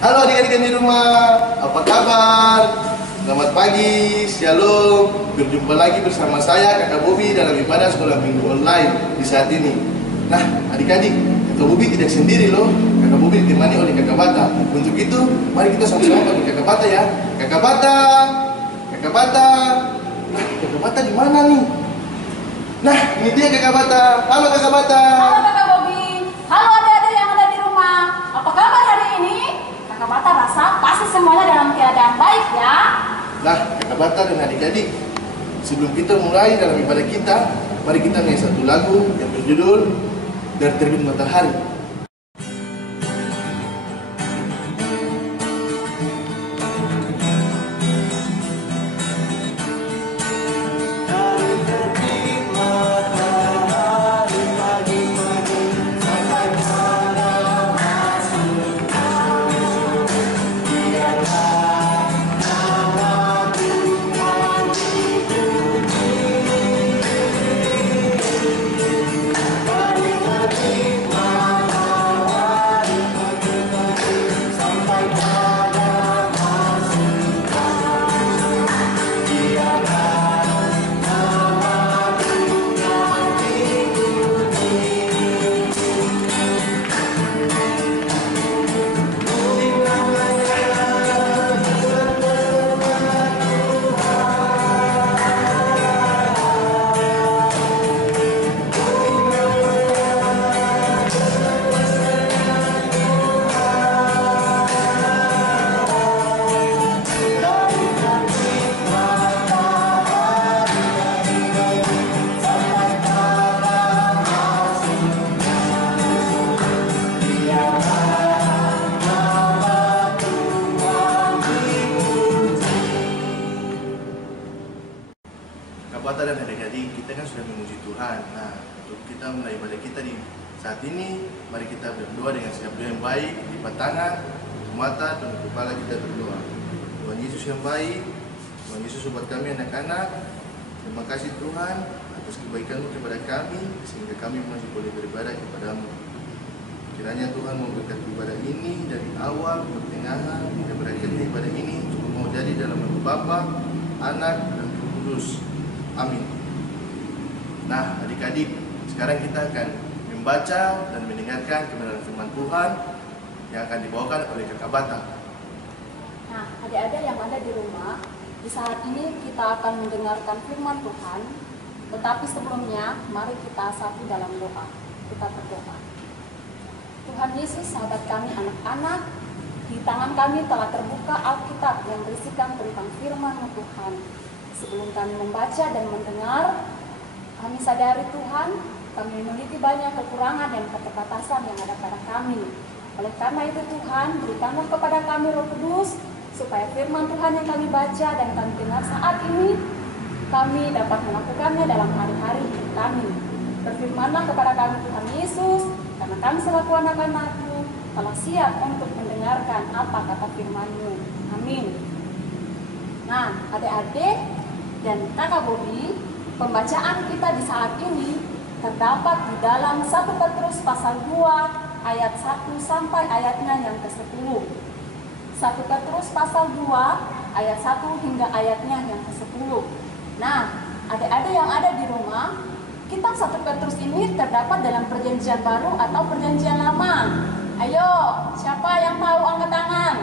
Halo adik-adik di rumah, apa kabar? Selamat pagi, shalom. Berjumpa lagi bersama saya Kakak Bobi dalam ibadah sekolah minggu online di saat ini. Nah adik-adik, Kakak Bobi tidak sendiri loh. Kakak Bobi ditemani oleh Kakak Bata. Untuk itu, mari kita sama-sama panggil Kakak Bata ya. Kakak Bata, Kakak Bata. Nah, Kakak Bata di mana nih? Nah, ini dia Kakak Bata. Halo Kakak Bata. Halo Kakak Bobi. Halo adik-adik yang ada di rumah. Apa kabar hari ini? Kakak Bata rasa pasti semuanya dalam keadaan baik ya. Nah, Kakak Bata dan adik-adik, sebelum kita mulai dalam ibadah kita, mari kita nyanyi satu lagu yang berjudul Dari Terbit Matahari. Bata dan adik-adik, kita kan sudah memuji Tuhan. Nah, untuk kita mulai ibadah kita di saat ini, mari kita berdoa dengan sikap doa yang baik, lipat tangan, tutup mata, tunduk kepala, kita berdoa. Tuhan Yesus yang baik, Tuhan Yesus buat kami anak-anak, terima kasih Tuhan atas kebaikan-Mu kepada kami, sehingga kami masih boleh beribadah kepada-Mu. Kiranya Tuhan memberkati ibadah ini dari awal, pertengahan, hingga berakhirnya ibadah ini cukup mau jadi dalam nama Bapa, Anak, dan Roh Kudus. Amin. Nah, adik-adik, sekarang kita akan membaca dan mendengarkan kebenaran firman Tuhan yang akan dibawakan oleh Kakak Bata. Nah, adik-adik yang ada di rumah, di saat ini kita akan mendengarkan firman Tuhan. Tetapi sebelumnya, mari kita satu dalam doa. Kita berdoa. Tuhan Yesus, sahabat kami, anak-anak, di tangan kami telah terbuka Alkitab yang berisikan tentang firman Tuhan. Sebelum kami membaca dan mendengar, kami sadari Tuhan, kami memiliki banyak kekurangan dan keterbatasan yang ada pada kami. Oleh karena itu Tuhan, berikanlah kepada kami Roh Kudus, supaya firman Tuhan yang kami baca dan kami dengar saat ini, kami dapat melakukannya dalam hari-hari kami. Berfirmanlah kepada kami Tuhan Yesus, karena kami selaku anak-anak-Mu telah siap untuk mendengarkan apa kata firman-Mu. Amin. Nah, adik-adik dan Kakak Bobi, pembacaan kita di saat ini terdapat di dalam 1 Petrus pasal 2 ayat 1 sampai ayatnya yang ke-10. 1 Petrus pasal 2 ayat 1 hingga ayatnya yang ke-10. Nah, adik-adik yang ada di rumah, kitab 1 Petrus ini terdapat dalam perjanjian baru atau perjanjian lama. Ayo, siapa yang tahu angkat tangan?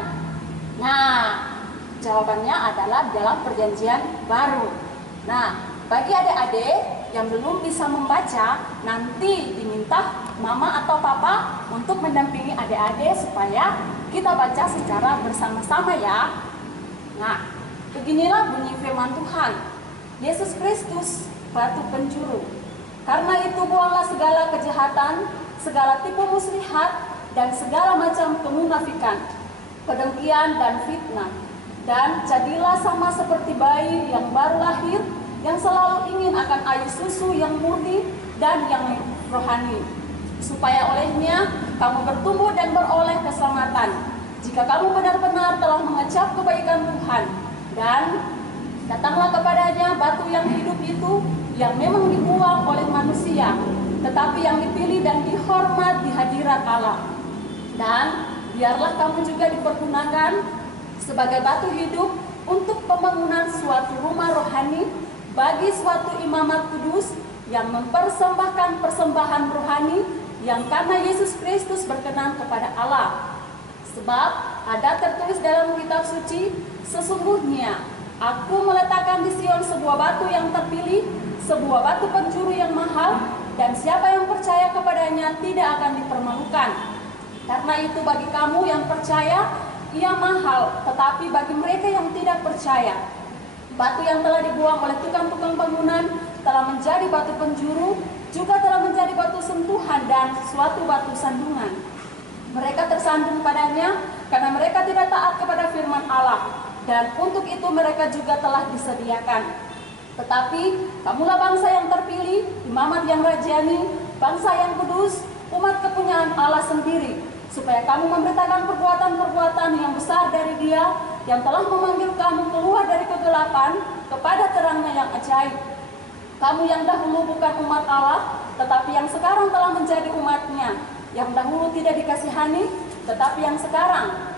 Nah, jawabannya adalah dalam perjanjian baru. Nah, bagi adik-adik yang belum bisa membaca, nanti diminta mama atau papa untuk mendampingi adik-adik supaya kita baca secara bersama-sama ya. Nah, beginilah bunyi firman Tuhan. Yesus Kristus, batu penjuru. Karena itu buanglah segala kejahatan, segala tipu muslihat, dan segala macam kemunafikan, kedengkian dan fitnah. Dan jadilah sama seperti bayi yang baru lahir, yang selalu ingin akan air susu yang murni dan yang rohani, supaya olehnya kamu bertumbuh dan beroleh keselamatan, jika kamu benar-benar telah mengecap kebaikan Tuhan. Dan datanglah kepadanya batu yang hidup itu, yang memang dibuang oleh manusia, tetapi yang dipilih dan dihormat di hadirat Allah. Dan biarlah kamu juga dipergunakan sebagai batu hidup untuk pembangunan suatu rumah rohani bagi suatu imamat kudus yang mempersembahkan persembahan rohani yang karena Yesus Kristus berkenan kepada Allah. Sebab ada tertulis dalam kitab suci, sesungguhnya Aku meletakkan di Sion sebuah batu yang terpilih, sebuah batu penjuru yang mahal, dan siapa yang percaya kepadanya tidak akan dipermalukan. Karena itu bagi kamu yang percaya, ia mahal, tetapi bagi mereka yang tidak percaya, batu yang telah dibuang oleh tukang-tukang bangunan telah menjadi batu penjuru, juga telah menjadi batu sentuhan dan suatu batu sandungan. Mereka tersandung padanya karena mereka tidak taat kepada firman Allah, dan untuk itu mereka juga telah disediakan. Tetapi kamulah bangsa yang terpilih, imamat yang rajani, bangsa yang kudus, umat kepunyaan Allah sendiri, supaya kamu memberitakan perbuatan-perbuatan yang besar dari Dia yang telah memanggil kamu keluar dari kegelapan kepada terangnya yang ajaib. Kamu yang dahulu bukan umat Allah, tetapi yang sekarang telah menjadi umatnya, yang dahulu tidak dikasihani, tetapi yang sekarang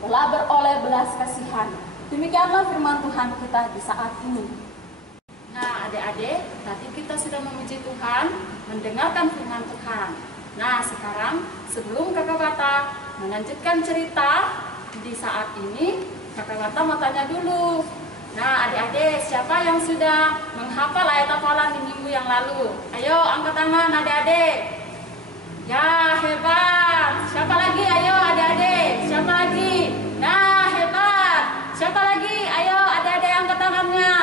telah beroleh belas kasihan. Demikianlah firman Tuhan kita di saat ini. Nah, adik-adik, tadi kita sudah memuji Tuhan, mendengarkan firman Tuhan. Nah, sekarang sebelum Kakak Bata melanjutkan cerita di saat ini, Kakak Bata mau tanya dulu. Nah, adik-adik, siapa yang sudah menghafal ayat hafalan di minggu yang lalu? Ayo, angkat tangan adik-adik. Ya, hebat. Siapa lagi? Ayo, adik-adik. Siapa lagi? Nah, hebat. Siapa lagi? Ayo, adik-adik angkat tangannya.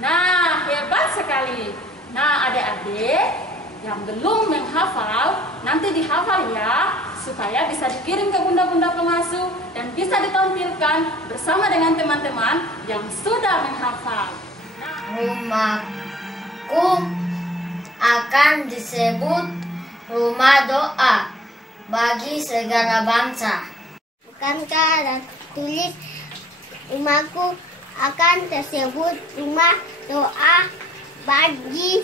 Nah, hebat sekali. Nah, adik-adik yang belum menghafal, nanti dihafal ya, supaya bisa dikirim ke bunda-bunda pengasuh dan bisa ditampilkan bersama dengan teman-teman yang sudah menghafal. Rumahku akan disebut rumah doa bagi segala bangsa. Bukankah ada tulis rumahku akan disebut rumah doa bagi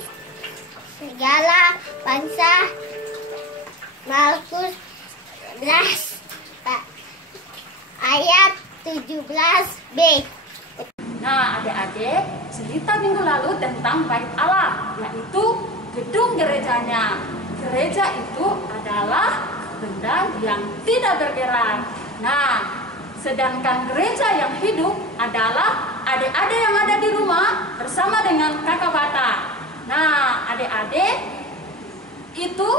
segala bangsa? Markus 11 ayat 17b. Nah, adik-adik, cerita minggu lalu tentang bait Allah, yaitu gedung gerejanya. Gereja itu adalah benda yang tidak bergerak. Nah, sedangkan gereja yang hidup adalah adik-adik yang ada di rumah bersama dengan Kakak Bata. Nah, adik-adik itu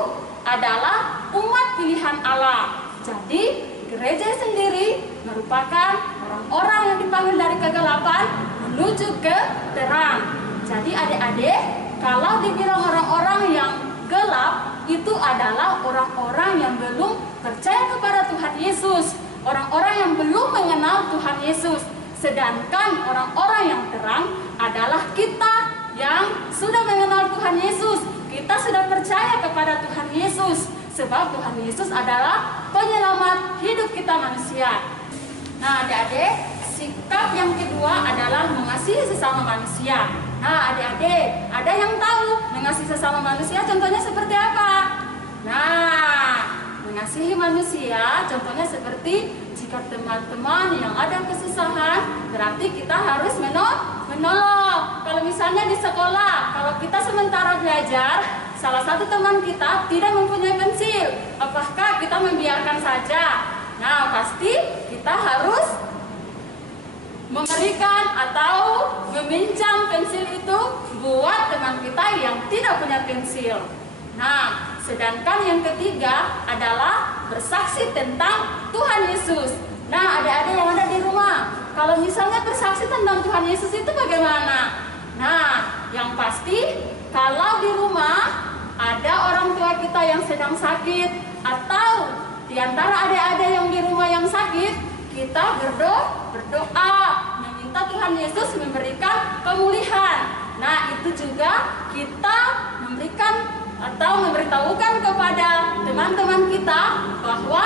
adalah umat pilihan Allah. Jadi, gereja sendiri merupakan orang-orang yang dipanggil dari kegelapan menuju ke terang. Jadi, adik-adik, kalau dibilang orang-orang yang gelap, itu adalah orang-orang yang belum percaya kepada Tuhan Yesus, orang-orang yang belum mengenal Tuhan Yesus. Sedangkan orang-orang yang terang adalah kita yang sudah mengenal Tuhan Yesus. Kita sudah percaya kepada Tuhan Yesus, sebab Tuhan Yesus adalah penyelamat hidup kita manusia. Nah, adik-adik, sikap yang kedua adalah mengasihi sesama manusia. Nah, adik-adik, ada yang tahu mengasihi sesama manusia contohnya seperti apa? Nah, mengasihi manusia contohnya seperti jika teman-teman yang ada kesusahan, berarti kita harus menolong. Kalau misalnya di sekolah, kalau kita sementara belajar, salah satu teman kita tidak mempunyai pensil, apakah kita membiarkan saja? Nah, pasti kita harus memberikan atau meminjam pensil itu buat teman kita yang tidak punya pensil. Nah, sedangkan yang ketiga adalah bersaksi tentang Tuhan Yesus. Nah, adik-adik yang ada di rumah, kalau misalnya bersaksi tentang Tuhan Yesus itu bagaimana? Nah, yang pasti kalau di rumah ada orang tua kita yang sedang sakit, atau di antara adik-adik yang di rumah yang sakit, kita berdoa meminta Tuhan Yesus memberikan pemulihan. Nah, itu juga kita memberikan atau memberitahukan kepada teman-teman kita bahwa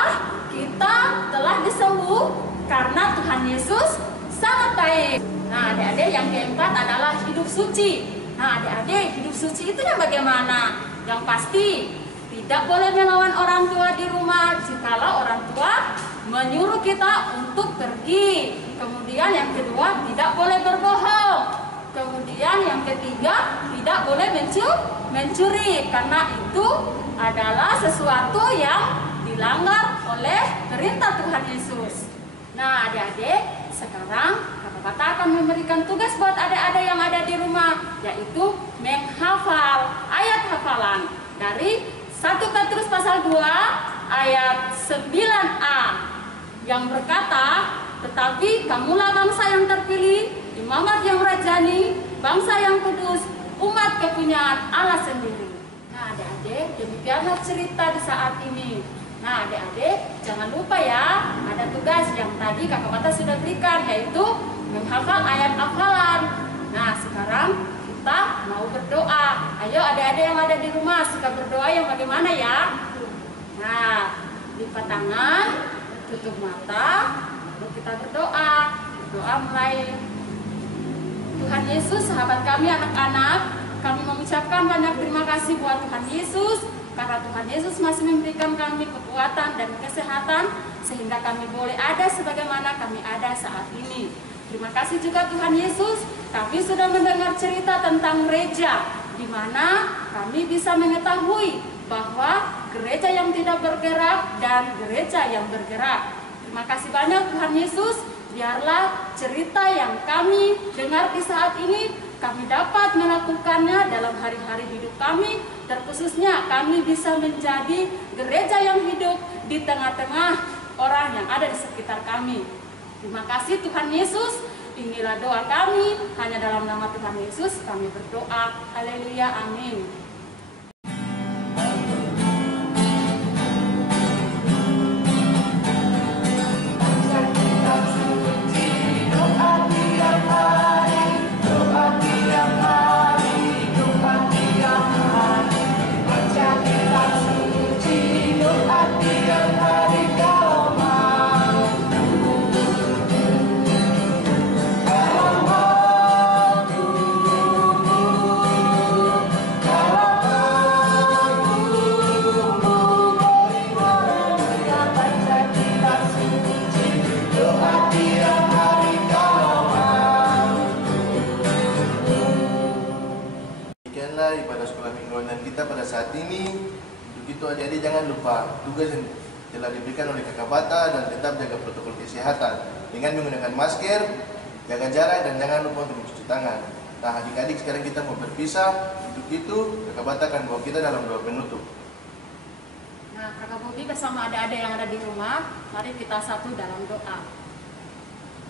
kita telah disembuh karena Tuhan Yesus sangat baik. Nah, adik-adik yang keempat adalah hidup suci. Nah, adik-adik, hidup suci itu yang bagaimana? Yang pasti tidak boleh melawan orang tua di rumah jikalau orang tua menyuruh kita untuk pergi. Kemudian yang kedua, tidak boleh berbohong. Kemudian yang ketiga, tidak boleh mencuri, karena itu adalah sesuatu yang dilanggar oleh perintah Tuhan Yesus. Nah, adik-adik, sekarang Kakak akan memberikan tugas buat adik-adik yang ada di rumah, yaitu menghafal ayat hafalan dari 1 Petrus pasal 2 ayat 9a yang berkata, tetapi kamulah bangsa yang terpilih, imamat yang rajani, bangsa yang kudus, umat kepunyaan Allah sendiri. Nah, adik-adik, demikianlah cerita di saat ini. Nah, adik-adik, jangan lupa ya, ada tugas yang tadi Kakak Mata sudah berikan, yaitu menghafal ayat hafalan. Nah, sekarang kita mau berdoa. Ayo adik-adik yang ada di rumah, suka berdoa yang bagaimana ya? Nah, lipat tangan, tutup mata, lalu kita berdoa. Berdoa mulai. Tuhan Yesus, sahabat kami, anak-anak, kami mengucapkan banyak terima kasih buat Tuhan Yesus, karena Tuhan Yesus masih memberikan kami kekuatan dan kesehatan, sehingga kami boleh ada sebagaimana kami ada saat ini. Terima kasih juga Tuhan Yesus, kami sudah mendengar cerita tentang gereja, di mana kami bisa mengetahui bahwa gereja yang tidak bergerak dan gereja yang bergerak. Terima kasih banyak Tuhan Yesus, biarlah cerita yang kami dengar di saat ini, kami dapat melakukannya dalam hari-hari hidup kami, terkhususnya kami bisa menjadi gereja yang hidup di tengah-tengah orang yang ada di sekitar kami. Terima kasih Tuhan Yesus, inilah doa kami, hanya dalam nama Tuhan Yesus kami berdoa. Haleluya, amin. Ibadah sekolah mingguan kita pada saat ini. Untuk itu adik-adik jangan lupa tugas yang telah diberikan oleh Kakak Bata dan tetap jaga protokol kesehatan dengan menggunakan masker, jaga jarak, dan jangan lupa untuk mencuci tangan. Nah, adik-adik sekarang kita mau berpisah. Untuk itu Kakak Bata akan bawa kita dalam doa penutup. Nah, Kakak Bobi bersama adik-adik yang ada di rumah, mari kita satu dalam doa.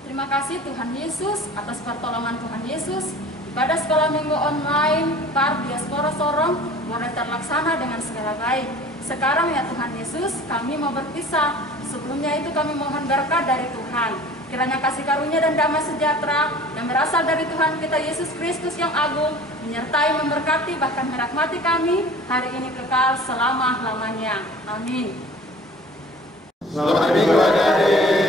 Terima kasih Tuhan Yesus atas pertolongan Tuhan Yesus. Ibadah sekolah minggu online Par Diaspora Sorong boleh terlaksana dengan segala baik. Sekarang ya Tuhan Yesus, kami mau berpisah. Sebelumnya itu kami mohon berkat dari Tuhan. Kiranya kasih karunia dan damai sejahtera yang berasal dari Tuhan kita Yesus Kristus yang agung menyertai, memberkati, bahkan merahmati kami hari ini kekal selama-lamanya. Amin. Selamat minggu adik-adik.